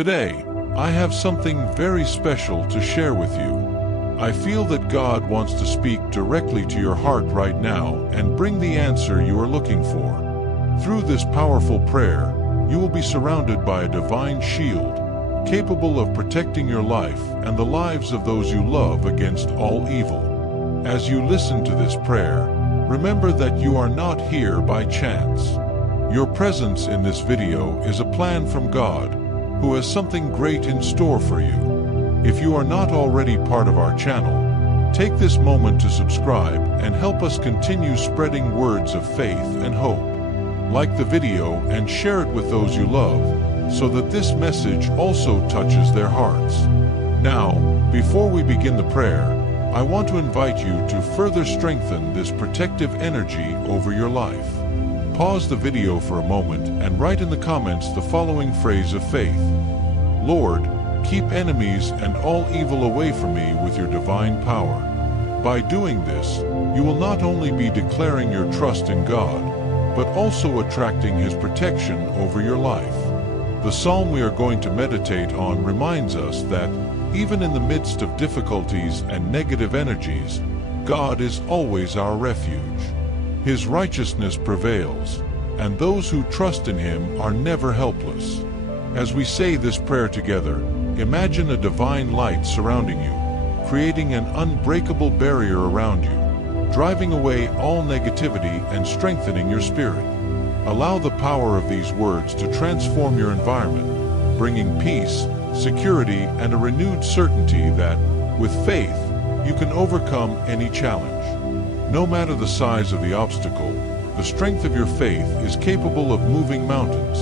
Today, I have something very special to share with you. I feel that God wants to speak directly to your heart right now and bring the answer you are looking for. Through this powerful prayer, you will be surrounded by a divine shield, capable of protecting your life and the lives of those you love against all evil. As you listen to this prayer, remember that you are not here by chance. Your presence in this video is a plan from God, who has something great in store for you. If you are not already part of our channel, take this moment to subscribe and help us continue spreading words of faith and hope. Like the video and share it with those you love, so that this message also touches their hearts. Now, before we begin the prayer, I want to invite you to further strengthen this protective energy over your life. Pause the video for a moment and write in the comments the following phrase of faith. Lord, keep enemies and all evil away from me with your divine power. By doing this, you will not only be declaring your trust in God, but also attracting His protection over your life. The psalm we are going to meditate on reminds us that, even in the midst of difficulties and negative energies, God is always our refuge. His righteousness prevails, and those who trust in Him are never helpless. As we say this prayer together, imagine a divine light surrounding you, creating an unbreakable barrier around you, driving away all negativity and strengthening your spirit. Allow the power of these words to transform your environment, bringing peace, security, and a renewed certainty that, with faith, you can overcome any challenge. No matter the size of the obstacle, the strength of your faith is capable of moving mountains,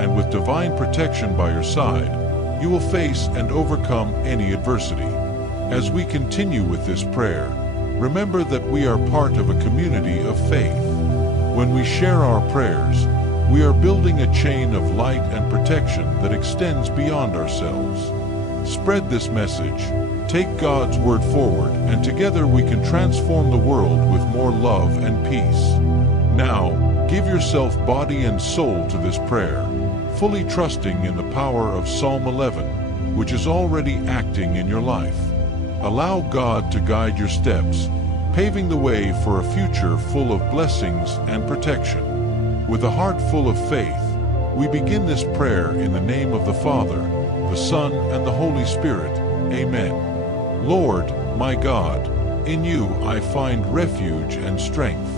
and with divine protection by your side, you will face and overcome any adversity. As we continue with this prayer, remember that we are part of a community of faith. When we share our prayers, we are building a chain of light and protection that extends beyond ourselves. Spread this message, take God's word forward, and together we can transform the world with more love and peace. Now, give yourself body and soul to this prayer, fully trusting in the power of Psalm 11, which is already acting in your life. Allow God to guide your steps, paving the way for a future full of blessings and protection. With a heart full of faith, we begin this prayer in the name of the Father, the Son, and the Holy Spirit. Amen. Lord, my God, in you I find refuge and strength.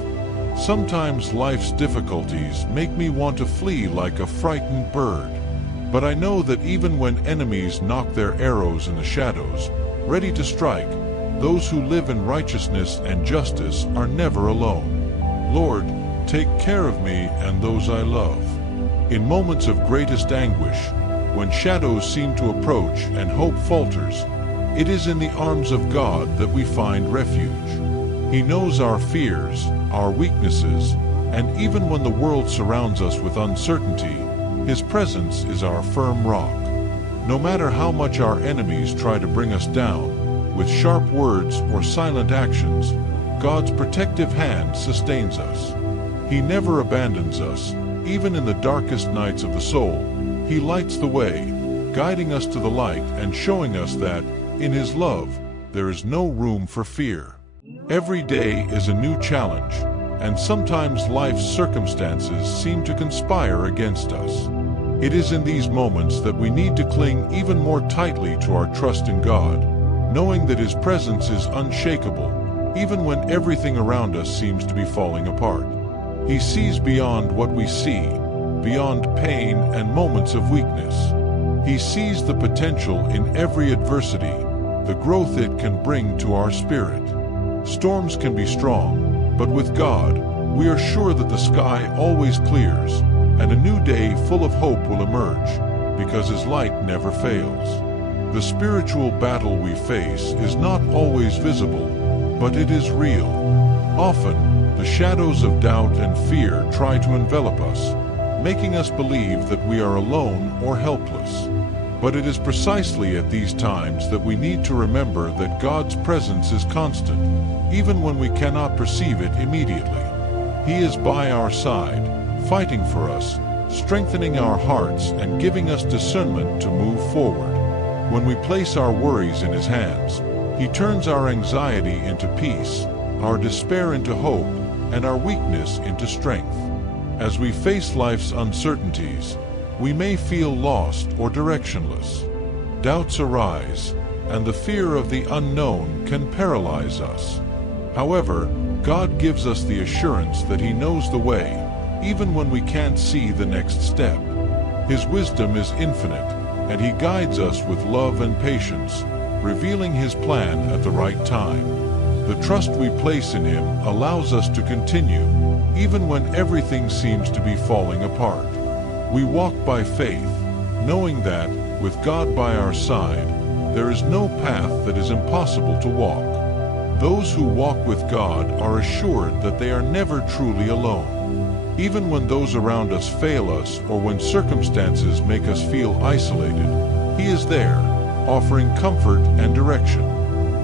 Sometimes life's difficulties make me want to flee like a frightened bird. But I know that even when enemies knock their arrows in the shadows, ready to strike, those who live in righteousness and justice are never alone. Lord, take care of me and those I love. In moments of greatest anguish, when shadows seem to approach and hope falters, it is in the arms of God that we find refuge. He knows our fears, our weaknesses, and even when the world surrounds us with uncertainty, His presence is our firm rock. No matter how much our enemies try to bring us down, with sharp words or silent actions, God's protective hand sustains us. He never abandons us, even in the darkest nights of the soul. He lights the way, guiding us to the light and showing us that, in His love, there is no room for fear. Every day is a new challenge, and sometimes life's circumstances seem to conspire against us. It is in these moments that we need to cling even more tightly to our trust in God, knowing that His presence is unshakable, even when everything around us seems to be falling apart. He sees beyond what we see, beyond pain and moments of weakness. He sees the potential in every adversity, the growth it can bring to our spirit. Storms can be strong, but with God, we are sure that the sky always clears, and a new day full of hope will emerge, because His light never fails. The spiritual battle we face is not always visible, but it is real. Often, the shadows of doubt and fear try to envelop us, making us believe that we are alone or helpless. But it is precisely at these times that we need to remember that God's presence is constant, even when we cannot perceive it immediately. He is by our side, fighting for us, strengthening our hearts and giving us discernment to move forward. When we place our worries in His hands, He turns our anxiety into peace, our despair into hope, and our weakness into strength. As we face life's uncertainties, we may feel lost or directionless. Doubts arise, and the fear of the unknown can paralyze us. However, God gives us the assurance that He knows the way, even when we can't see the next step. His wisdom is infinite, and He guides us with love and patience, revealing His plan at the right time. The trust we place in Him allows us to continue, even when everything seems to be falling apart. We walk by faith, knowing that, with God by our side, there is no path that is impossible to walk. Those who walk with God are assured that they are never truly alone. Even when those around us fail us or when circumstances make us feel isolated, He is there, offering comfort and direction.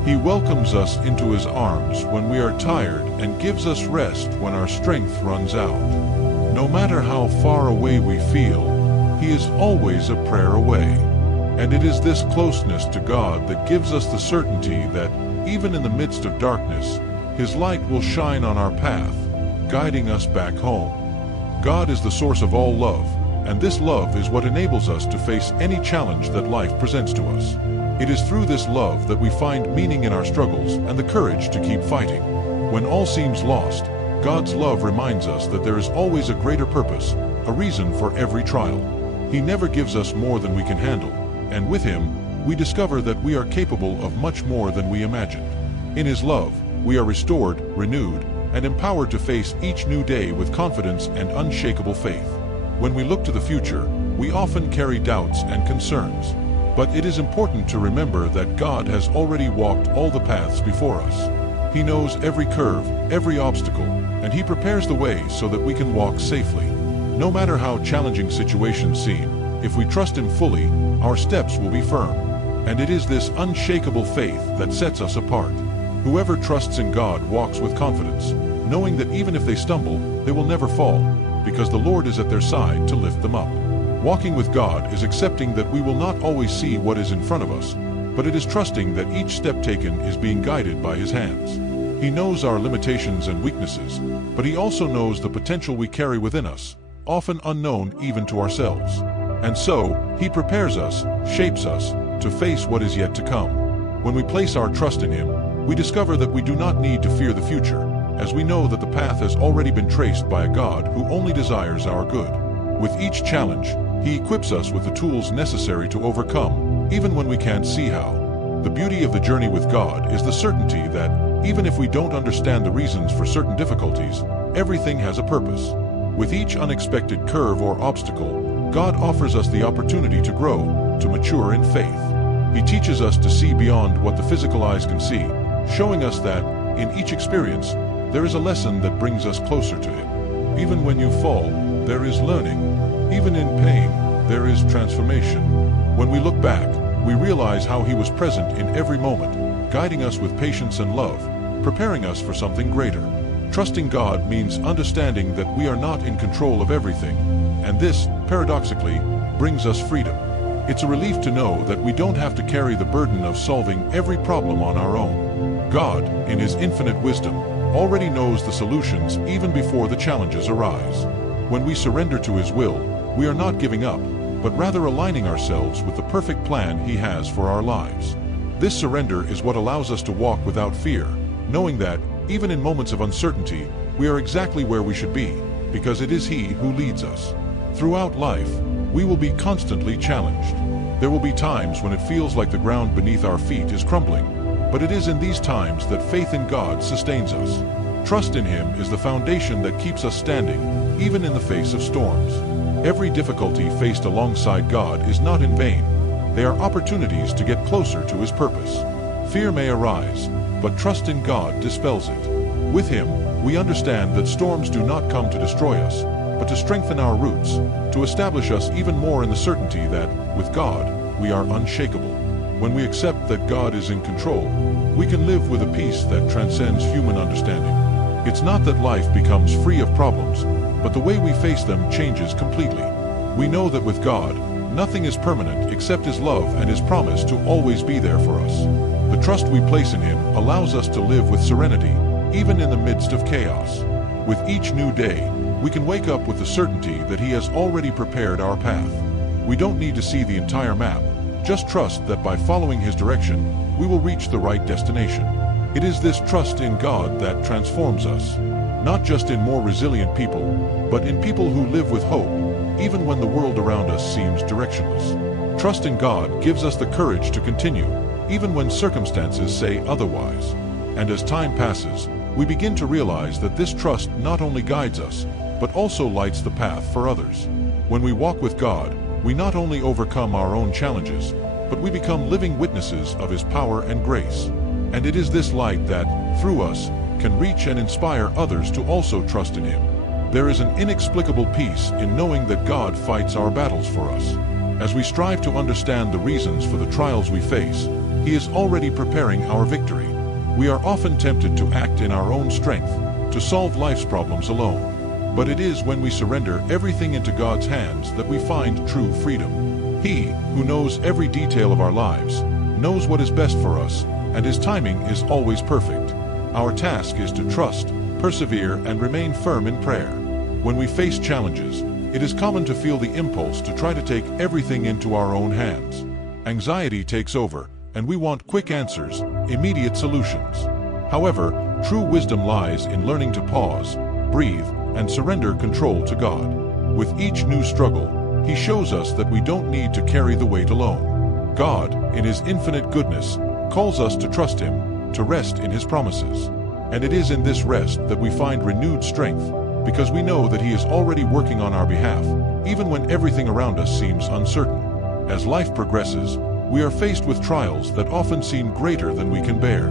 He welcomes us into His arms when we are tired and gives us rest when our strength runs out. No matter how far away we feel, He is always a prayer away. And it is this closeness to God that gives us the certainty that, even in the midst of darkness, His light will shine on our path, guiding us back home. God is the source of all love, and this love is what enables us to face any challenge that life presents to us. It is through this love that we find meaning in our struggles and the courage to keep fighting. When all seems lost, God's love reminds us that there is always a greater purpose, a reason for every trial. He never gives us more than we can handle, and with Him, we discover that we are capable of much more than we imagined. In His love, we are restored, renewed, and empowered to face each new day with confidence and unshakable faith. When we look to the future, we often carry doubts and concerns. But it is important to remember that God has already walked all the paths before us. He knows every curve, every obstacle, and He prepares the way so that we can walk safely. No matter how challenging situations seem, if we trust Him fully, our steps will be firm. And it is this unshakable faith that sets us apart. Whoever trusts in God walks with confidence, knowing that even if they stumble, they will never fall, because the Lord is at their side to lift them up. Walking with God is accepting that we will not always see what is in front of us, but it is trusting that each step taken is being guided by His hands. He knows our limitations and weaknesses, but He also knows the potential we carry within us, often unknown even to ourselves. And so, He prepares us, shapes us, to face what is yet to come. When we place our trust in Him, we discover that we do not need to fear the future, as we know that the path has already been traced by a God who only desires our good. With each challenge, He equips us with the tools necessary to overcome, even when we can't see how. The beauty of the journey with God is the certainty that, even if we don't understand the reasons for certain difficulties, everything has a purpose. With each unexpected curve or obstacle, God offers us the opportunity to grow, to mature in faith. He teaches us to see beyond what the physical eyes can see, showing us that, in each experience, there is a lesson that brings us closer to Him. Even when you fall, there is learning. Even in pain, there is transformation. When we look back, we realize how He was present in every moment, guiding us with patience and love, preparing us for something greater. Trusting God means understanding that we are not in control of everything, and this, paradoxically, brings us freedom. It's a relief to know that we don't have to carry the burden of solving every problem on our own. God, in His infinite wisdom, already knows the solutions even before the challenges arise. When we surrender to His will, we are not giving up, but rather aligning ourselves with the perfect plan He has for our lives. This surrender is what allows us to walk without fear, knowing that, even in moments of uncertainty, we are exactly where we should be, because it is He who leads us. Throughout life, we will be constantly challenged. There will be times when it feels like the ground beneath our feet is crumbling, but it is in these times that faith in God sustains us. Trust in Him is the foundation that keeps us standing, even in the face of storms. Every difficulty faced alongside God is not in vain. They are opportunities to get closer to His purpose. Fear may arise, but trust in God dispels it. With Him, we understand that storms do not come to destroy us, but to strengthen our roots, to establish us even more in the certainty that, with God, we are unshakable. When we accept that God is in control, we can live with a peace that transcends human understanding. It's not that life becomes free of problems, but the way we face them changes completely. We know that with God, nothing is permanent except His love and His promise to always be there for us. The trust we place in Him allows us to live with serenity, even in the midst of chaos. With each new day, we can wake up with the certainty that He has already prepared our path. We don't need to see the entire map, just trust that by following His direction, we will reach the right destination. It is this trust in God that transforms us, not just in more resilient people, but in people who live with hope, even when the world around us seems directionless. Trust in God gives us the courage to continue, even when circumstances say otherwise. And as time passes, we begin to realize that this trust not only guides us, but also lights the path for others. When we walk with God, we not only overcome our own challenges, but we become living witnesses of His power and grace. And it is this light that, through us, can reach and inspire others to also trust in Him. There is an inexplicable peace in knowing that God fights our battles for us. As we strive to understand the reasons for the trials we face, He is already preparing our victory. We are often tempted to act in our own strength, to solve life's problems alone. But it is when we surrender everything into God's hands that we find true freedom. He, who knows every detail of our lives, knows what is best for us, and His timing is always perfect. Our task is to trust, persevere, and remain firm in prayer. When we face challenges, it is common to feel the impulse to try to take everything into our own hands. Anxiety takes over, and we want quick answers, immediate solutions. However, true wisdom lies in learning to pause, breathe, and surrender control to God. With each new struggle, He shows us that we don't need to carry the weight alone. God, in His infinite goodness, calls us to trust Him, to rest in His promises. And it is in this rest that we find renewed strength, because we know that He is already working on our behalf, even when everything around us seems uncertain. As life progresses, we are faced with trials that often seem greater than we can bear.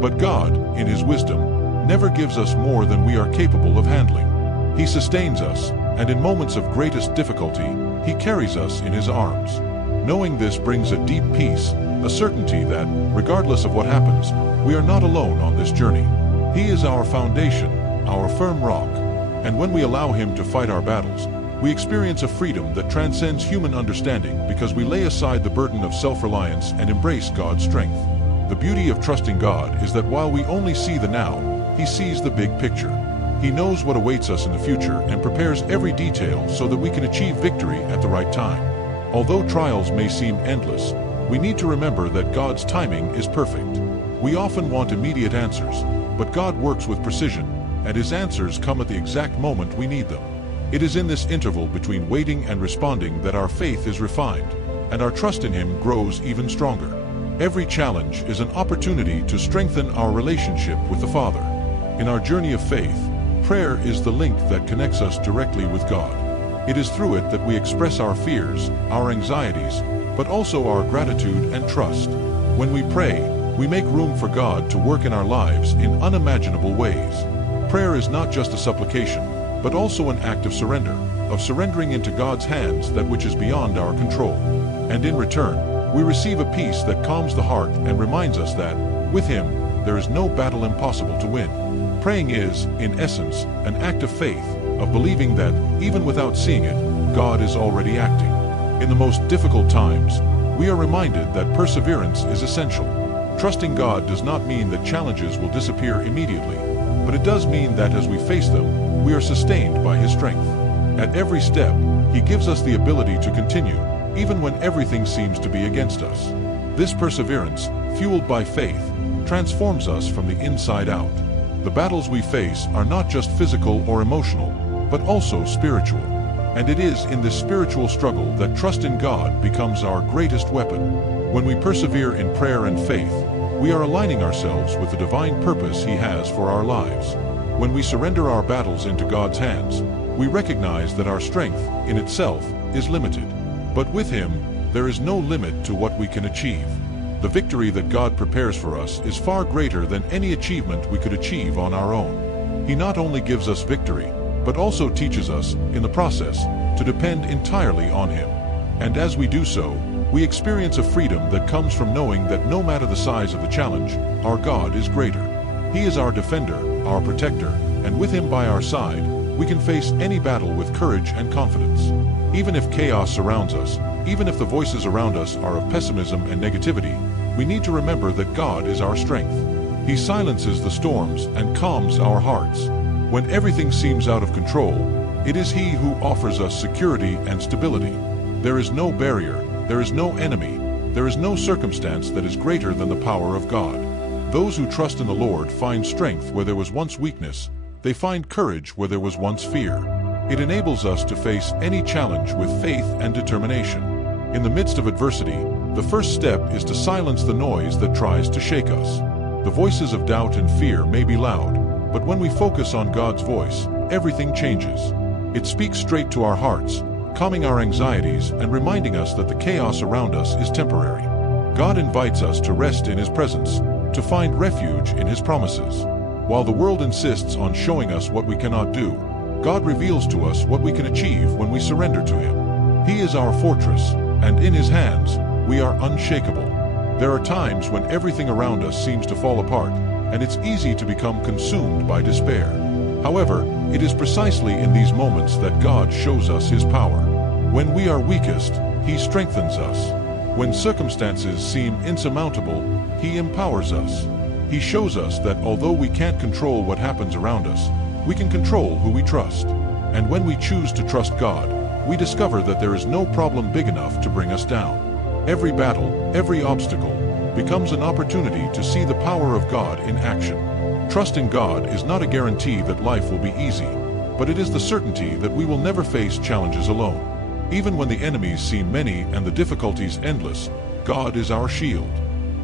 But God, in His wisdom, never gives us more than we are capable of handling. He sustains us, and in moments of greatest difficulty, He carries us in His arms. Knowing this brings a deep peace, a certainty that, regardless of what happens, we are not alone on this journey. He is our foundation, our firm rock, and when we allow Him to fight our battles, we experience a freedom that transcends human understanding because we lay aside the burden of self-reliance and embrace God's strength. The beauty of trusting God is that while we only see the now, He sees the big picture. He knows what awaits us in the future and prepares every detail so that we can achieve victory at the right time. Although trials may seem endless, we need to remember that God's timing is perfect. We often want immediate answers, but God works with precision, and His answers come at the exact moment we need them. It is in this interval between waiting and responding that our faith is refined, and our trust in Him grows even stronger. Every challenge is an opportunity to strengthen our relationship with the Father. In our journey of faith, prayer is the link that connects us directly with God. It is through it that we express our fears, our anxieties, but also our gratitude and trust. When we pray, we make room for God to work in our lives in unimaginable ways. Prayer is not just a supplication, but also an act of surrender, of surrendering into God's hands that which is beyond our control. And in return, we receive a peace that calms the heart and reminds us that, with Him, there is no battle impossible to win. Praying is, in essence, an act of faith, of believing that, even without seeing it, God is already acting. In the most difficult times, we are reminded that perseverance is essential. Trusting God does not mean that challenges will disappear immediately, but it does mean that as we face them, we are sustained by His strength. At every step, He gives us the ability to continue, even when everything seems to be against us. This perseverance, fueled by faith, transforms us from the inside out. The battles we face are not just physical or emotional, but also spiritual. And it is in this spiritual struggle that trust in God becomes our greatest weapon. When we persevere in prayer and faith, we are aligning ourselves with the divine purpose He has for our lives. When we surrender our battles into God's hands, we recognize that our strength, in itself, is limited. But with Him, there is no limit to what we can achieve. The victory that God prepares for us is far greater than any achievement we could achieve on our own. He not only gives us victory, but also teaches us, in the process, to depend entirely on Him. And as we do so, we experience a freedom that comes from knowing that no matter the size of the challenge, our God is greater. He is our defender, our protector, and with Him by our side, we can face any battle with courage and confidence. Even if chaos surrounds us, even if the voices around us are of pessimism and negativity, we need to remember that God is our strength. He silences the storms and calms our hearts. When everything seems out of control, it is He who offers us security and stability. There is no barrier, there is no enemy, there is no circumstance that is greater than the power of God. Those who trust in the Lord find strength where there was once weakness. They find courage where there was once fear. It enables us to face any challenge with faith and determination. In the midst of adversity, the first step is to silence the noise that tries to shake us. The voices of doubt and fear may be loud, but when we focus on God's voice, everything changes. It speaks straight to our hearts, calming our anxieties and reminding us that the chaos around us is temporary. God invites us to rest in His presence, to find refuge in His promises. While the world insists on showing us what we cannot do, God reveals to us what we can achieve when we surrender to Him. He is our fortress, and in His hands, we are unshakable. There are times when everything around us seems to fall apart, and it's easy to become consumed by despair. However, it is precisely in these moments that God shows us His power. When we are weakest, He strengthens us. When circumstances seem insurmountable, He empowers us. He shows us that although we can't control what happens around us, we can control who we trust. And when we choose to trust God, we discover that there is no problem big enough to bring us down. Every battle, every obstacle, becomes an opportunity to see the power of God in action. Trusting God is not a guarantee that life will be easy, but it is the certainty that we will never face challenges alone. Even when the enemies seem many and the difficulties endless, God is our shield.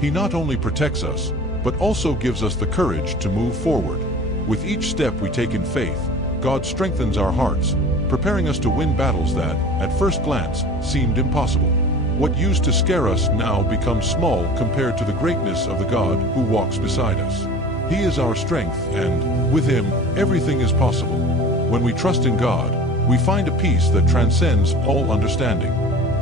He not only protects us, but also gives us the courage to move forward. With each step we take in faith, God strengthens our hearts, preparing us to win battles that, at first glance, seemed impossible. What used to scare us now becomes small compared to the greatness of the God who walks beside us. He is our strength, and, with Him, everything is possible. When we trust in God, we find a peace that transcends all understanding.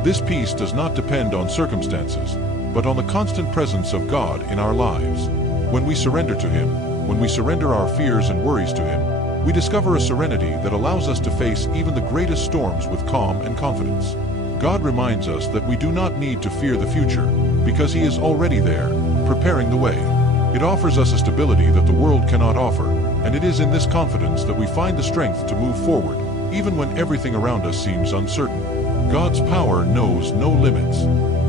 This peace does not depend on circumstances, but on the constant presence of God in our lives. When we surrender to Him, when we surrender our fears and worries to Him, we discover a serenity that allows us to face even the greatest storms with calm and confidence. God reminds us that we do not need to fear the future, because He is already there, preparing the way. It offers us a stability that the world cannot offer, and it is in this confidence that we find the strength to move forward, even when everything around us seems uncertain. God's power knows no limits.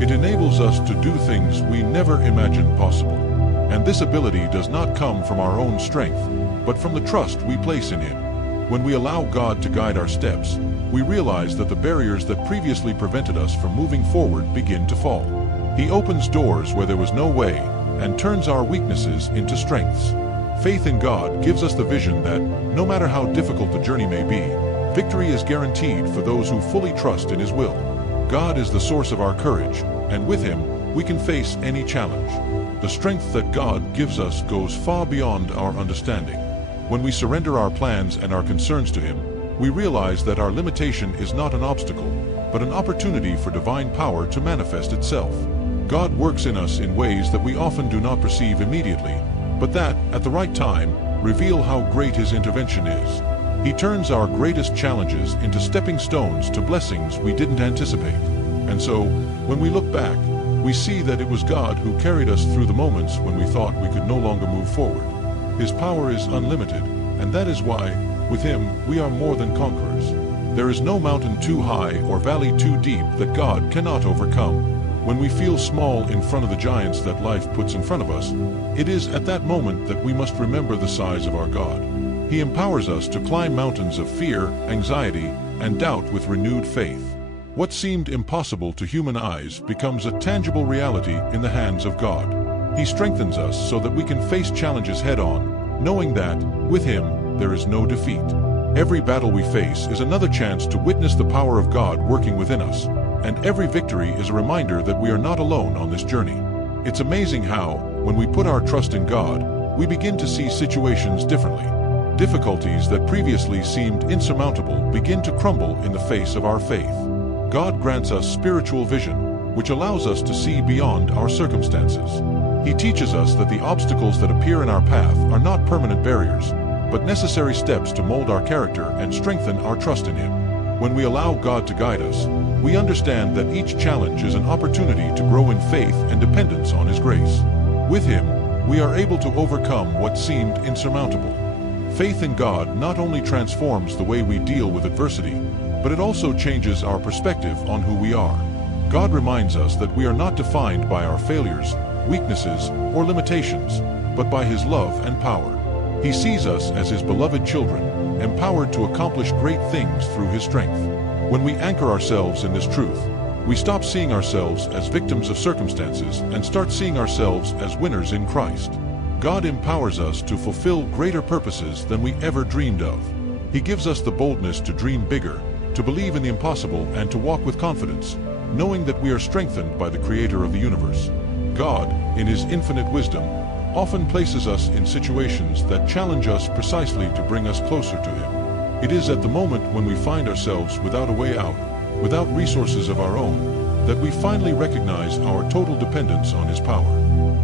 It enables us to do things we never imagined possible. And this ability does not come from our own strength, but from the trust we place in Him. When we allow God to guide our steps, we realize that the barriers that previously prevented us from moving forward begin to fall. He opens doors where there was no way, and turns our weaknesses into strengths. Faith in God gives us the vision that, no matter how difficult the journey may be, victory is guaranteed for those who fully trust in His will. God is the source of our courage, and with Him, we can face any challenge. The strength that God gives us goes far beyond our understanding. When we surrender our plans and our concerns to Him, we realize that our limitation is not an obstacle, but an opportunity for divine power to manifest itself. God works in us in ways that we often do not perceive immediately, but that, at the right time, reveal how great His intervention is. He turns our greatest challenges into stepping stones to blessings we didn't anticipate. And so, when we look back, we see that it was God who carried us through the moments when we thought we could no longer move forward. His power is unlimited, and that is why, with Him, we are more than conquerors. There is no mountain too high or valley too deep that God cannot overcome. When we feel small in front of the giants that life puts in front of us, it is at that moment that we must remember the size of our God. He empowers us to climb mountains of fear, anxiety, and doubt with renewed faith. What seemed impossible to human eyes becomes a tangible reality in the hands of God. He strengthens us so that we can face challenges head-on, knowing that, with Him, there is no defeat. Every battle we face is another chance to witness the power of God working within us, and every victory is a reminder that we are not alone on this journey. It's amazing how, when we put our trust in God, we begin to see situations differently. Difficulties that previously seemed insurmountable begin to crumble in the face of our faith. God grants us spiritual vision, which allows us to see beyond our circumstances. He teaches us that the obstacles that appear in our path are not permanent barriers, but necessary steps to mold our character and strengthen our trust in Him. When we allow God to guide us, we understand that each challenge is an opportunity to grow in faith and dependence on His grace. With Him, we are able to overcome what seemed insurmountable. Faith in God not only transforms the way we deal with adversity, but it also changes our perspective on who we are. God reminds us that we are not defined by our failures, weaknesses, or limitations, but by His love and power. He sees us as His beloved children, empowered to accomplish great things through His strength. When we anchor ourselves in this truth, we stop seeing ourselves as victims of circumstances and start seeing ourselves as winners in Christ. God empowers us to fulfill greater purposes than we ever dreamed of. He gives us the boldness to dream bigger, to believe in the impossible, and to walk with confidence, knowing that we are strengthened by the Creator of the universe. God, in His infinite wisdom, often places us in situations that challenge us precisely to bring us closer to Him. It is at the moment when we find ourselves without a way out, without resources of our own, that we finally recognize our total dependence on His power.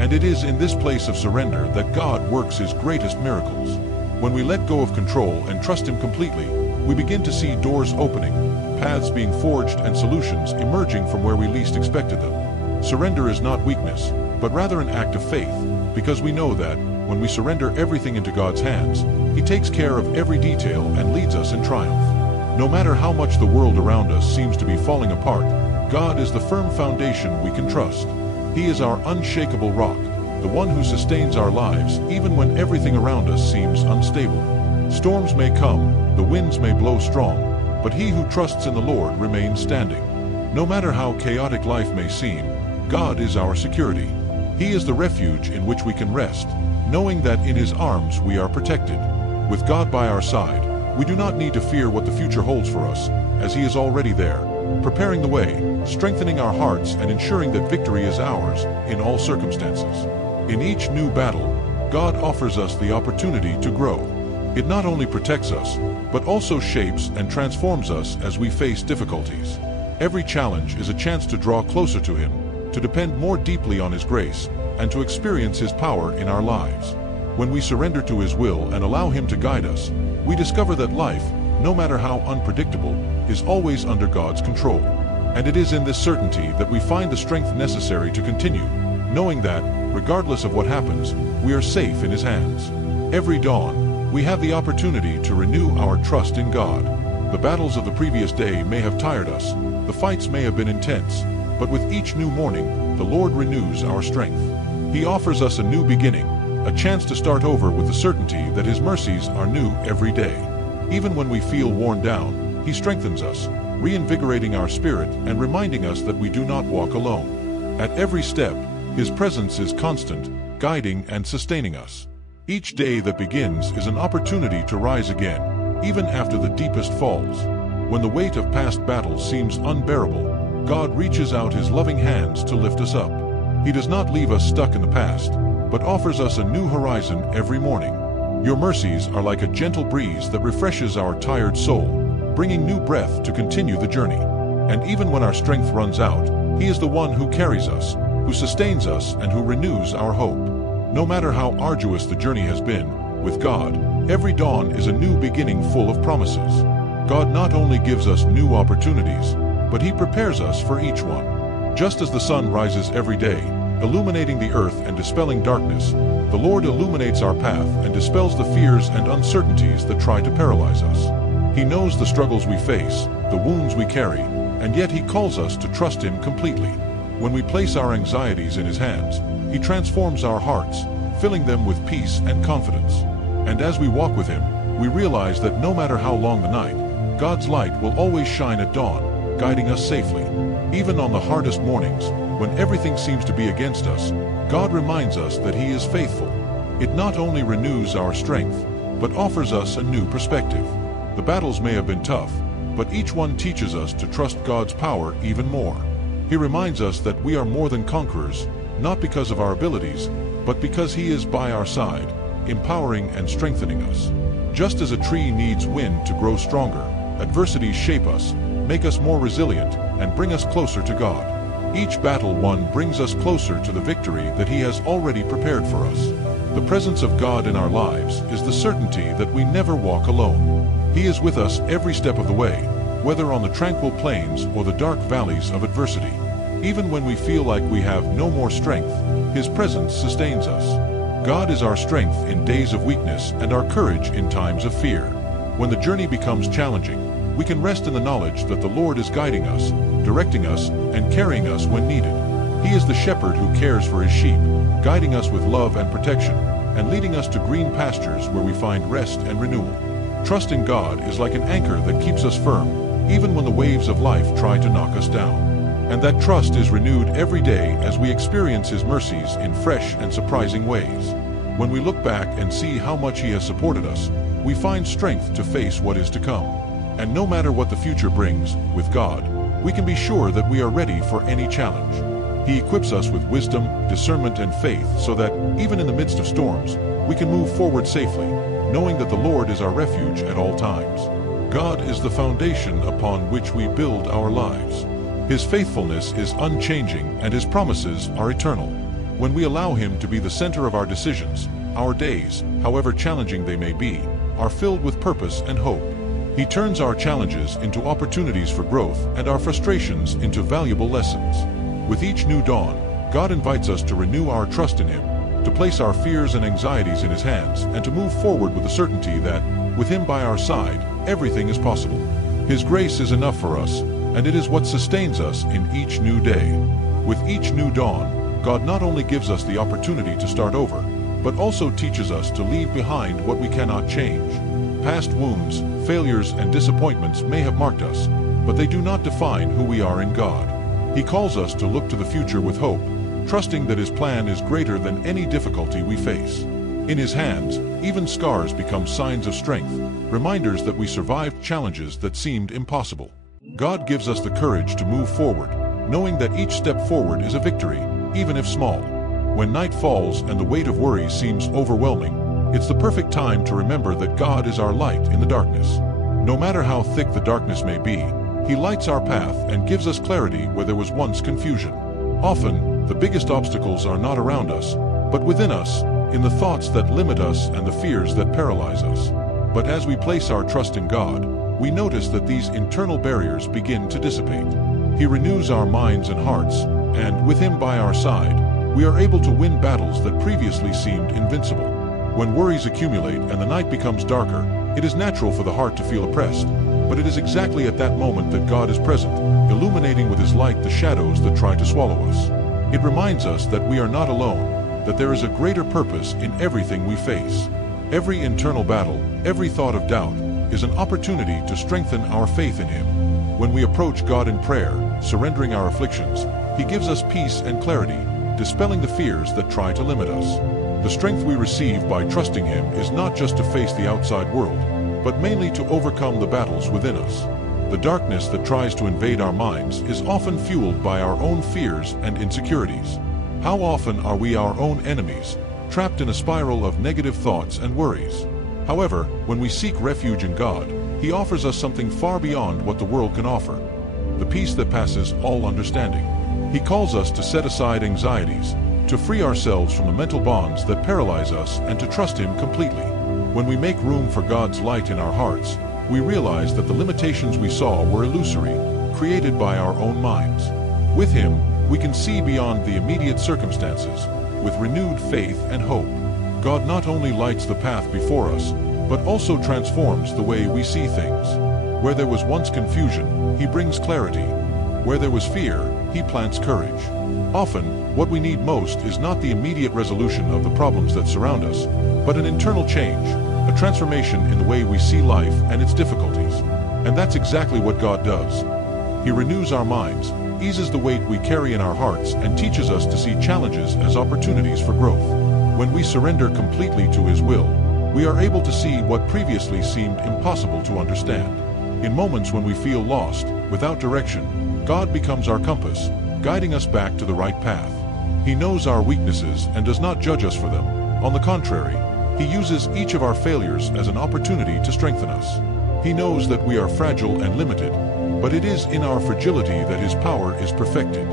And it is in this place of surrender that God works His greatest miracles. When we let go of control and trust Him completely, we begin to see doors opening, paths being forged, and solutions emerging from where we least expected them. Surrender is not weakness, but rather an act of faith, because we know that, when we surrender everything into God's hands, He takes care of every detail and leads us in triumph. No matter how much the world around us seems to be falling apart, God is the firm foundation we can trust. He is our unshakable rock, the one who sustains our lives even when everything around us seems unstable. Storms may come, the winds may blow strong, but he who trusts in the Lord remains standing. No matter how chaotic life may seem, God is our security. He is the refuge in which we can rest, knowing that in His arms we are protected. With God by our side, we do not need to fear what the future holds for us, as He is already there, preparing the way, strengthening our hearts, and ensuring that victory is ours in all circumstances. In each new battle, God offers us the opportunity to grow. It not only protects us, but also shapes and transforms us as we face difficulties. Every challenge is a chance to draw closer to Him, to depend more deeply on His grace, and to experience His power in our lives. When we surrender to His will and allow Him to guide us, we discover that life, no matter how unpredictable, is always under God's control. And it is in this certainty that we find the strength necessary to continue, knowing that, regardless of what happens, we are safe in His hands. Every dawn, we have the opportunity to renew our trust in God. The battles of the previous day may have tired us, the fights may have been intense, but with each new morning, the Lord renews our strength. He offers us a new beginning, a chance to start over with the certainty that His mercies are new every day. Even when we feel worn down, He strengthens us, reinvigorating our spirit and reminding us that we do not walk alone. At every step, His presence is constant, guiding and sustaining us. Each day that begins is an opportunity to rise again, even after the deepest falls. When the weight of past battles seems unbearable, God reaches out His loving hands to lift us up. He does not leave us stuck in the past, but offers us a new horizon every morning. Your mercies are like a gentle breeze that refreshes our tired soul, bringing new breath to continue the journey. And even when our strength runs out, He is the one who carries us, who sustains us, and who renews our hope. No matter how arduous the journey has been, with God, every dawn is a new beginning full of promises. God not only gives us new opportunities, but He prepares us for each one. Just as the sun rises every day, illuminating the earth and dispelling darkness, the Lord illuminates our path and dispels the fears and uncertainties that try to paralyze us. He knows the struggles we face, the wounds we carry, and yet He calls us to trust Him completely. When we place our anxieties in His hands, He transforms our hearts, filling them with peace and confidence. And as we walk with Him, we realize that no matter how long the night, God's light will always shine at dawn, guiding us safely. Even on the hardest mornings, when everything seems to be against us, God reminds us that He is faithful. It not only renews our strength, but offers us a new perspective. The battles may have been tough, but each one teaches us to trust God's power even more. He reminds us that we are more than conquerors, not because of our abilities, but because He is by our side, empowering and strengthening us. Just as a tree needs wind to grow stronger, adversities shape us, make us more resilient, and bring us closer to God. Each battle won brings us closer to the victory that He has already prepared for us. The presence of God in our lives is the certainty that we never walk alone. He is with us every step of the way, whether on the tranquil plains or the dark valleys of adversity. Even when we feel like we have no more strength, His presence sustains us. God is our strength in days of weakness and our courage in times of fear. When the journey becomes challenging, we can rest in the knowledge that the Lord is guiding us, directing us, and carrying us when needed. He is the shepherd who cares for His sheep, guiding us with love and protection, and leading us to green pastures where we find rest and renewal. Trust in God is like an anchor that keeps us firm, even when the waves of life try to knock us down. And that trust is renewed every day as we experience His mercies in fresh and surprising ways. When we look back and see how much He has supported us, we find strength to face what is to come. And no matter what the future brings, with God, we can be sure that we are ready for any challenge. He equips us with wisdom, discernment, and faith so that, even in the midst of storms, we can move forward safely, knowing that the Lord is our refuge at all times. God is the foundation upon which we build our lives. His faithfulness is unchanging and His promises are eternal. When we allow Him to be the center of our decisions, our days, however challenging they may be, are filled with purpose and hope. He turns our challenges into opportunities for growth and our frustrations into valuable lessons. With each new dawn, God invites us to renew our trust in Him, to place our fears and anxieties in His hands, and to move forward with the certainty that, with Him by our side, everything is possible. His grace is enough for us, and it is what sustains us in each new day. With each new dawn, God not only gives us the opportunity to start over, but also teaches us to leave behind what we cannot change. Past wounds, failures, and disappointments may have marked us, but they do not define who we are in God. He calls us to look to the future with hope, trusting that His plan is greater than any difficulty we face. In His hands, even scars become signs of strength, reminders that we survived challenges that seemed impossible. God gives us the courage to move forward, knowing that each step forward is a victory, even if small. When night falls and the weight of worry seems overwhelming, it's the perfect time to remember that God is our light in the darkness. No matter how thick the darkness may be, He lights our path and gives us clarity where there was once confusion. Often, the biggest obstacles are not around us, but within us, in the thoughts that limit us and the fears that paralyze us. But as we place our trust in God, we notice that these internal barriers begin to dissipate. He renews our minds and hearts, and with Him by our side, we are able to win battles that previously seemed invincible. When worries accumulate and the night becomes darker, it is natural for the heart to feel oppressed, but it is exactly at that moment that God is present, illuminating with His light the shadows that try to swallow us. It reminds us that we are not alone, that there is a greater purpose in everything we face. Every internal battle, every thought of doubt, is an opportunity to strengthen our faith in Him. When we approach God in prayer, surrendering our afflictions, He gives us peace and clarity, dispelling the fears that try to limit us. The strength we receive by trusting Him is not just to face the outside world, but mainly to overcome the battles within us. The darkness that tries to invade our minds is often fueled by our own fears and insecurities. How often are we our own enemies, trapped in a spiral of negative thoughts and worries? However, when we seek refuge in God, He offers us something far beyond what the world can offer: the peace that passes all understanding. He calls us to set aside anxieties, to free ourselves from the mental bonds that paralyze us, and to trust Him completely. When we make room for God's light in our hearts, we realize that the limitations we saw were illusory, created by our own minds. With Him, we can see beyond the immediate circumstances, with renewed faith and hope. God not only lights the path before us, but also transforms the way we see things. Where there was once confusion, He brings clarity. Where there was fear, He plants courage. Often, what we need most is not the immediate resolution of the problems that surround us, but an internal change, a transformation in the way we see life and its difficulties. And that's exactly what God does. He renews our minds, eases the weight we carry in our hearts, and teaches us to see challenges as opportunities for growth. When we surrender completely to His will, we are able to see what previously seemed impossible to understand. In moments when we feel lost, without direction, God becomes our compass, guiding us back to the right path. He knows our weaknesses and does not judge us for them. On the contrary, He uses each of our failures as an opportunity to strengthen us. He knows that we are fragile and limited, but it is in our fragility that His power is perfected.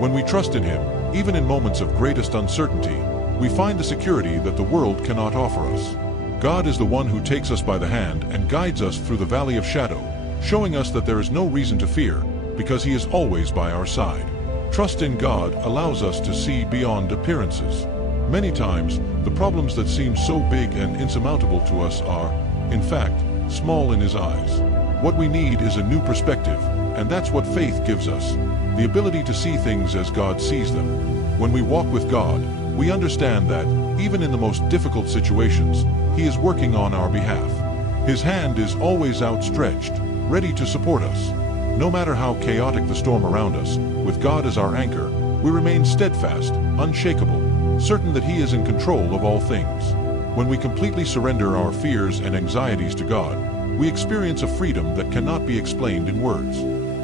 When we trust in Him, even in moments of greatest uncertainty, we find the security that the world cannot offer us. God is the one who takes us by the hand and guides us through the valley of shadow, showing us that there is no reason to fear, because He is always by our side. Trust in God allows us to see beyond appearances. Many times, the problems that seem so big and insurmountable to us are, in fact, small in His eyes. What we need is a new perspective, and that's what faith gives us, the ability to see things as God sees them. When we walk with God, we understand that, even in the most difficult situations, He is working on our behalf. His hand is always outstretched, ready to support us. No matter how chaotic the storm around us, with God as our anchor, we remain steadfast, unshakable, certain that He is in control of all things. When we completely surrender our fears and anxieties to God, we experience a freedom that cannot be explained in words.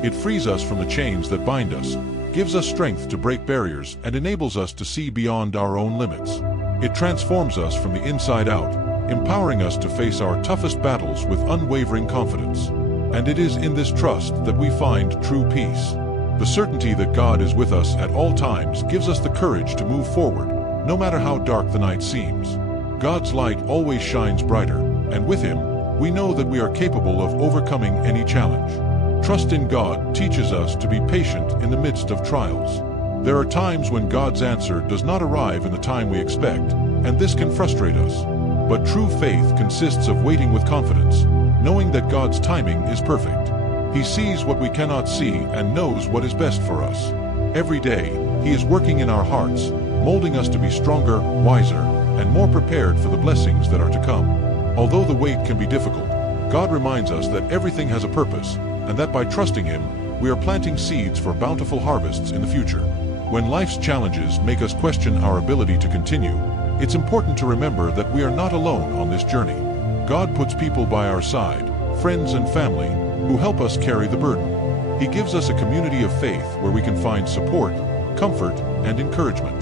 It frees us from the chains that bind us, gives us strength to break barriers, and enables us to see beyond our own limits. It transforms us from the inside out, empowering us to face our toughest battles with unwavering confidence. And it is in this trust that we find true peace. The certainty that God is with us at all times gives us the courage to move forward, no matter how dark the night seems. God's light always shines brighter, and with Him, we know that we are capable of overcoming any challenge. Trust in God teaches us to be patient in the midst of trials. There are times when God's answer does not arrive in the time we expect, and this can frustrate us. But true faith consists of waiting with confidence, knowing that God's timing is perfect. He sees what we cannot see and knows what is best for us. Every day, He is working in our hearts, molding us to be stronger, wiser, and more prepared for the blessings that are to come. Although the wait can be difficult, God reminds us that everything has a purpose, and that by trusting Him, we are planting seeds for bountiful harvests in the future. When life's challenges make us question our ability to continue, it's important to remember that we are not alone on this journey. God puts people by our side, friends and family, who help us carry the burden. He gives us a community of faith where we can find support, comfort, and encouragement.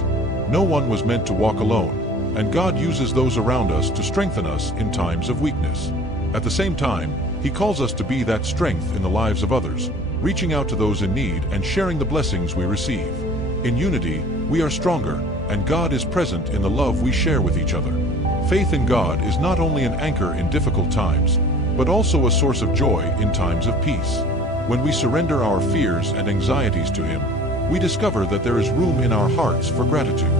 No one was meant to walk alone, and God uses those around us to strengthen us in times of weakness. At the same time, He calls us to be that strength in the lives of others, reaching out to those in need and sharing the blessings we receive. In unity, we are stronger, and God is present in the love we share with each other. Faith in God is not only an anchor in difficult times, but also a source of joy in times of peace. When we surrender our fears and anxieties to Him, we discover that there is room in our hearts for gratitude.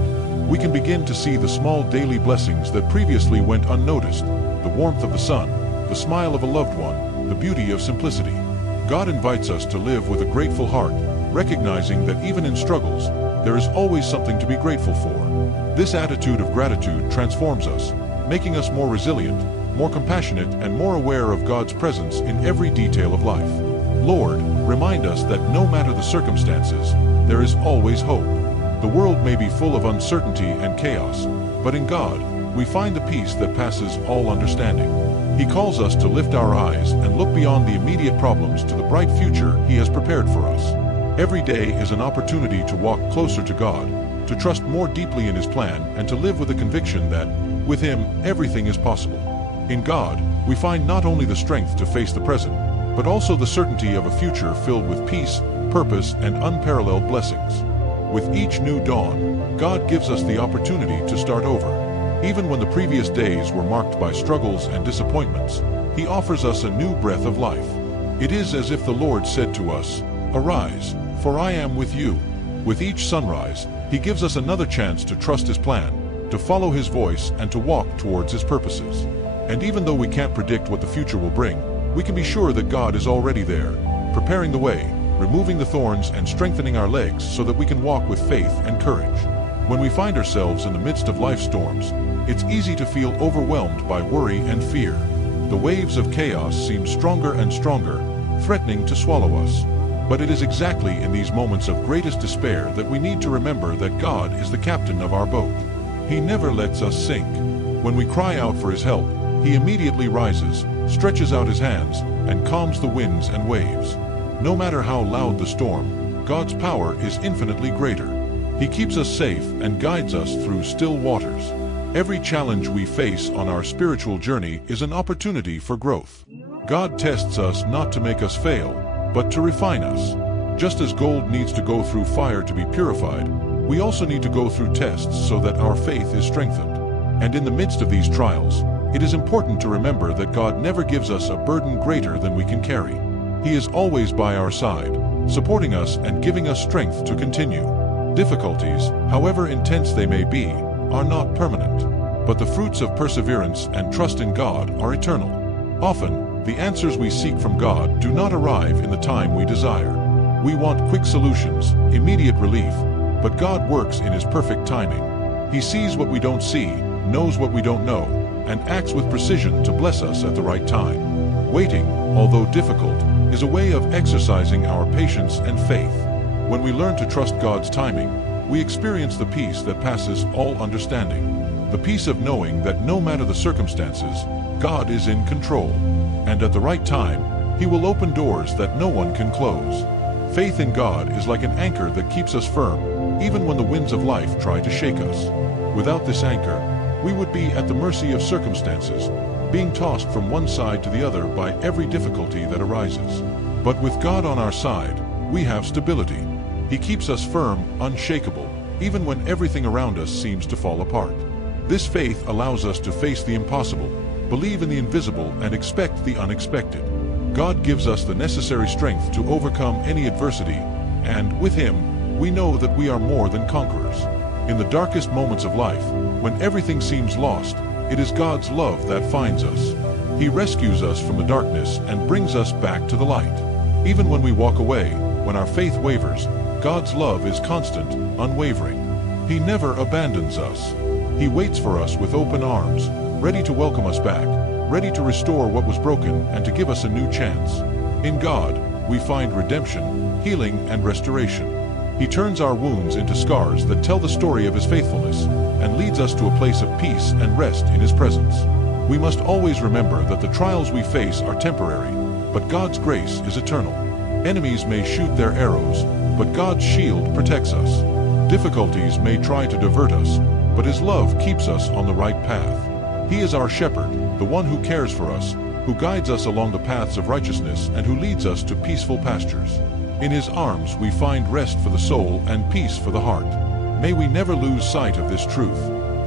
We can begin to see the small daily blessings that previously went unnoticed, the warmth of the sun, the smile of a loved one, the beauty of simplicity. God invites us to live with a grateful heart, recognizing that even in struggles, there is always something to be grateful for. This attitude of gratitude transforms us, making us more resilient, more compassionate, and more aware of God's presence in every detail of life. Lord, remind us that no matter the circumstances, there is always hope. The world may be full of uncertainty and chaos, but in God, we find the peace that passes all understanding. He calls us to lift our eyes and look beyond the immediate problems to the bright future He has prepared for us. Every day is an opportunity to walk closer to God, to trust more deeply in His plan, and to live with the conviction that, with Him, everything is possible. In God, we find not only the strength to face the present, but also the certainty of a future filled with peace, purpose, and unparalleled blessings. With each new dawn, God gives us the opportunity to start over. Even when the previous days were marked by struggles and disappointments, He offers us a new breath of life. It is as if the Lord said to us, "Arise, for I am with you." With each sunrise, He gives us another chance to trust His plan, to follow His voice, and to walk towards His purposes. And even though we can't predict what the future will bring, we can be sure that God is already there, preparing the way, removing the thorns, and strengthening our legs so that we can walk with faith and courage. When we find ourselves in the midst of life's storms, it's easy to feel overwhelmed by worry and fear. The waves of chaos seem stronger and stronger, threatening to swallow us. But it is exactly in these moments of greatest despair that we need to remember that God is the captain of our boat. He never lets us sink. When we cry out for His help, He immediately rises, stretches out His hands, and calms the winds and waves. No matter how loud the storm, God's power is infinitely greater. He keeps us safe and guides us through still waters. Every challenge we face on our spiritual journey is an opportunity for growth. God tests us not to make us fail, but to refine us. Just as gold needs to go through fire to be purified, we also need to go through tests so that our faith is strengthened. And in the midst of these trials, it is important to remember that God never gives us a burden greater than we can carry. He is always by our side, supporting us and giving us strength to continue. Difficulties, however intense they may be, are not permanent, but the fruits of perseverance and trust in God are eternal. Often, the answers we seek from God do not arrive in the time we desire. We want quick solutions, immediate relief, but God works in His perfect timing. He sees what we don't see, knows what we don't know, and acts with precision to bless us at the right time. Waiting, although difficult, is a way of exercising our patience and faith. When we learn to trust God's timing, we experience the peace that passes all understanding. The peace of knowing that no matter the circumstances, God is in control, and at the right time, He will open doors that no one can close. Faith in God is like an anchor that keeps us firm, even when the winds of life try to shake us. Without this anchor, we would be at the mercy of circumstances, being tossed from one side to the other by every difficulty that arises. But with God on our side, we have stability. He keeps us firm, unshakable, even when everything around us seems to fall apart. This faith allows us to face the impossible, believe in the invisible, and expect the unexpected. God gives us the necessary strength to overcome any adversity, and with Him, we know that we are more than conquerors. In the darkest moments of life, when everything seems lost, it is God's love that finds us. He rescues us from the darkness and brings us back to the light. Even when we walk away, when our faith wavers, God's love is constant, unwavering. He never abandons us. He waits for us with open arms, ready to welcome us back, ready to restore what was broken and to give us a new chance. In God, we find redemption, healing, and restoration. He turns our wounds into scars that tell the story of His faithfulness and leads us to a place of peace and rest in His presence. We must always remember that the trials we face are temporary, but God's grace is eternal. Enemies may shoot their arrows, but God's shield protects us. Difficulties may try to divert us, but His love keeps us on the right path. He is our shepherd, the one who cares for us, who guides us along the paths of righteousness and who leads us to peaceful pastures. In His arms we find rest for the soul and peace for the heart. May we never lose sight of this truth.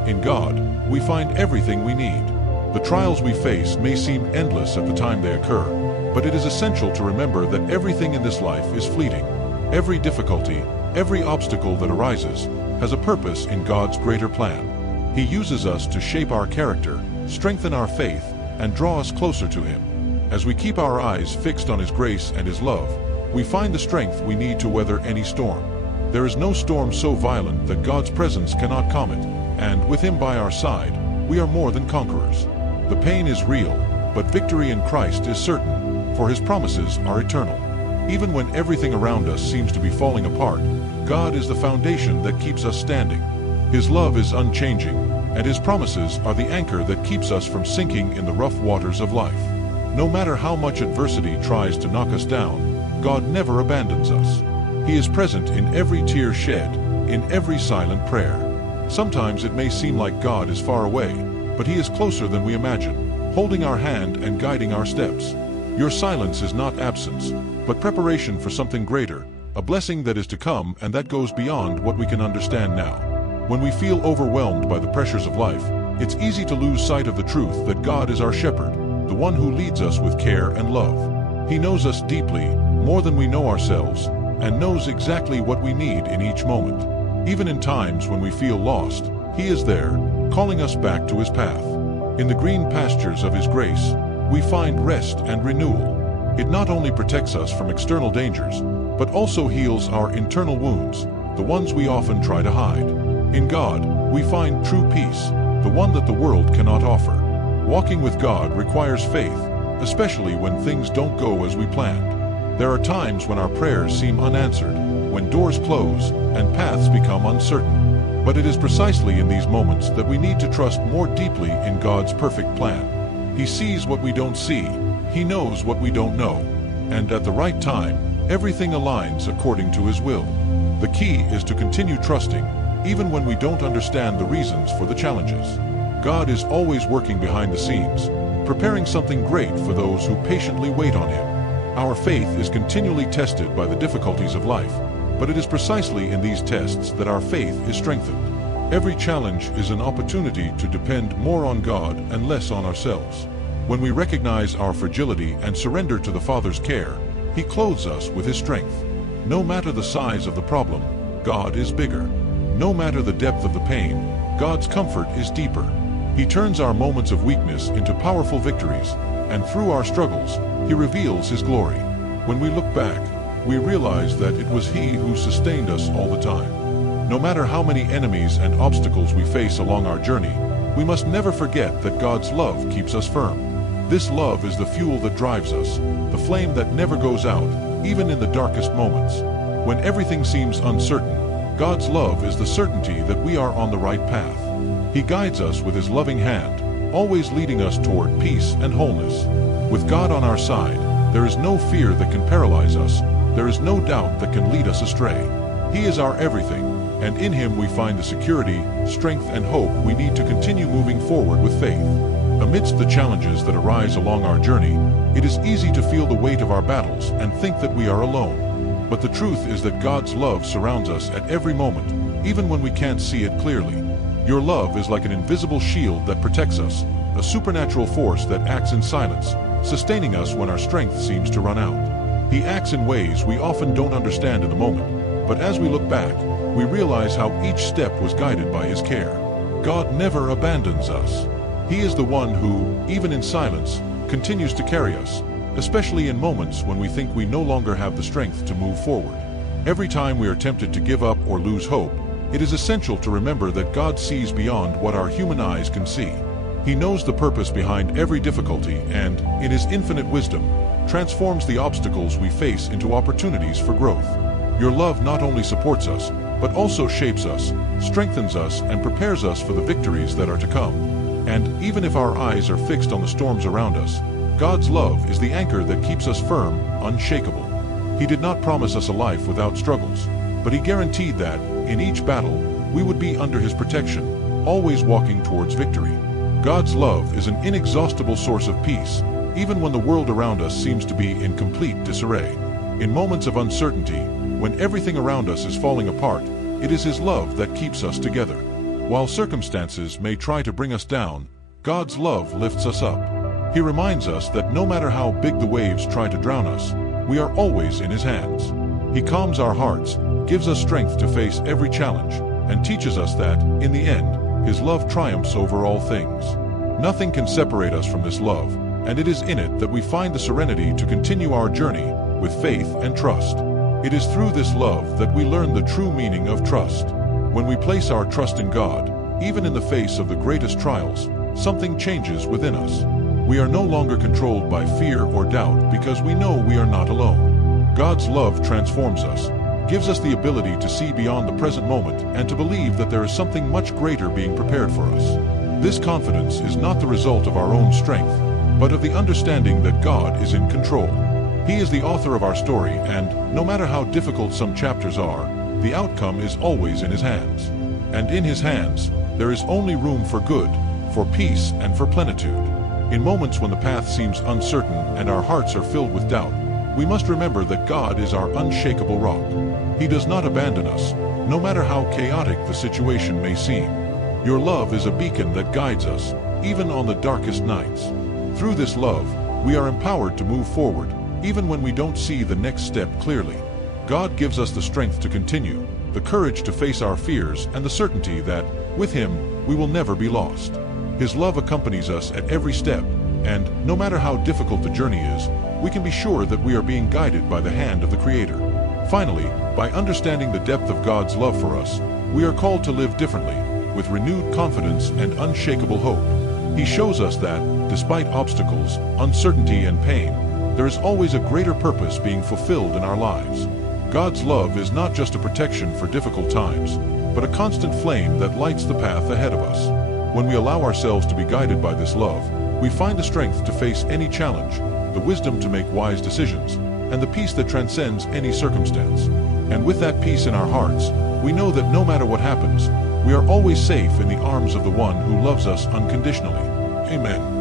In God, we find everything we need. The trials we face may seem endless at the time they occur, but it is essential to remember that everything in this life is fleeting. Every difficulty, every obstacle that arises, has a purpose in God's greater plan. He uses us to shape our character, strengthen our faith, and draw us closer to Him. As we keep our eyes fixed on His grace and His love, we find the strength we need to weather any storm. There is no storm so violent that God's presence cannot calm it, and with Him by our side, we are more than conquerors. The pain is real, but victory in Christ is certain, for His promises are eternal. Even when everything around us seems to be falling apart, God is the foundation that keeps us standing. His love is unchanging, and His promises are the anchor that keeps us from sinking in the rough waters of life. No matter how much adversity tries to knock us down, God never abandons us. He is present in every tear shed, in every silent prayer. Sometimes it may seem like God is far away, but He is closer than we imagine, holding our hand and guiding our steps. Your silence is not absence, but preparation for something greater, a blessing that is to come and that goes beyond what we can understand now. When we feel overwhelmed by the pressures of life, it's easy to lose sight of the truth that God is our shepherd, the one who leads us with care and love. He knows us deeply, more than we know ourselves, and knows exactly what we need in each moment. Even in times when we feel lost, He is there, calling us back to His path. In the green pastures of His grace, we find rest and renewal. It not only protects us from external dangers, but also heals our internal wounds, the ones we often try to hide. In God, we find true peace, the one that the world cannot offer. Walking with God requires faith, especially when things don't go as we planned. There are times when our prayers seem unanswered, when doors close and paths become uncertain. But it is precisely in these moments that we need to trust more deeply in God's perfect plan. He sees what we don't see, He knows what we don't know, and at the right time, everything aligns according to His will. The key is to continue trusting, even when we don't understand the reasons for the challenges. God is always working behind the scenes, preparing something great for those who patiently wait on Him. Our faith is continually tested by the difficulties of life, but it is precisely in these tests that our faith is strengthened. Every challenge is an opportunity to depend more on God and less on ourselves. When we recognize our fragility and surrender to the Father's care, He He clothes us with His strength. No matter the size of the problem, God is bigger. No matter the depth of the pain, God's comfort is deeper. He turns our moments of weakness into powerful victories, and through our struggles, He reveals His glory. When we look back, we realize that it was He who sustained us all the time. No matter how many enemies and obstacles we face along our journey, we must never forget that God's love keeps us firm. This love is the fuel that drives us, the flame that never goes out, even in the darkest moments. When everything seems uncertain, God's love is the certainty that we are on the right path. He guides us with His loving hand, always leading us toward peace and wholeness. With God on our side, there is no fear that can paralyze us. There is no doubt that can lead us astray. He is our everything, and in Him we find the security, strength, and hope we need to continue moving forward with faith. Amidst the challenges that arise along our journey, it is easy to feel the weight of our battles and think that we are alone. But the truth is that God's love surrounds us at every moment, even when we can't see it clearly. Your love is like an invisible shield that protects us, a supernatural force that acts in silence, sustaining us when our strength seems to run out. He acts in ways we often don't understand in the moment, but as we look back, we realize how each step was guided by His care. God never abandons us. He is the one who, even in silence, continues to carry us, especially in moments when we think we no longer have the strength to move forward. Every time we are tempted to give up or lose hope, it is essential to remember that God sees beyond what our human eyes can see. He knows the purpose behind every difficulty and, in His infinite wisdom, transforms the obstacles we face into opportunities for growth. Your love not only supports us, but also shapes us, strengthens us, and prepares us for the victories that are to come. And even if our eyes are fixed on the storms around us, God's love is the anchor that keeps us firm, unshakable. He did not promise us a life without struggles, but He guaranteed that, in each battle, we would be under His protection, always walking towards victory. God's love is an inexhaustible source of peace, even when the world around us seems to be in complete disarray. In moments of uncertainty, when everything around us is falling apart, it is His love that keeps us together. While circumstances may try to bring us down, God's love lifts us up. He reminds us that no matter how big the waves try to drown us, we are always in His hands. He calms our hearts, gives us strength to face every challenge, and teaches us that, in the end, His love triumphs over all things. Nothing can separate us from this love, and it is in it that we find the serenity to continue our journey with faith and trust. It is through this love that we learn the true meaning of trust. When we place our trust in God, even in the face of the greatest trials, something changes within us. We are no longer controlled by fear or doubt because we know we are not alone. God's love transforms us, gives us the ability to see beyond the present moment and to believe that there is something much greater being prepared for us. This confidence is not the result of our own strength, but of the understanding that God is in control. He is the author of our story, and no matter how difficult some chapters are, the outcome is always in His hands. And in His hands, there is only room for good, for peace, and for plenitude. In moments when the path seems uncertain and our hearts are filled with doubt, we must remember that God is our unshakable rock. He does not abandon us, no matter how chaotic the situation may seem. Your love is a beacon that guides us, even on the darkest nights. Through this love, we are empowered to move forward, even when we don't see the next step clearly. God gives us the strength to continue, the courage to face our fears, and the certainty that, with Him, we will never be lost. His love accompanies us at every step, and, no matter how difficult the journey is, we can be sure that we are being guided by the hand of the Creator. Finally, by understanding the depth of God's love for us, we are called to live differently, with renewed confidence and unshakable hope. He shows us that, despite obstacles, uncertainty, and pain, there is always a greater purpose being fulfilled in our lives. God's love is not just a protection for difficult times, but a constant flame that lights the path ahead of us. When we allow ourselves to be guided by this love, we find the strength to face any challenge, the wisdom to make wise decisions, and the peace that transcends any circumstance. And with that peace in our hearts, we know that no matter what happens, we are always safe in the arms of the one who loves us unconditionally. Amen.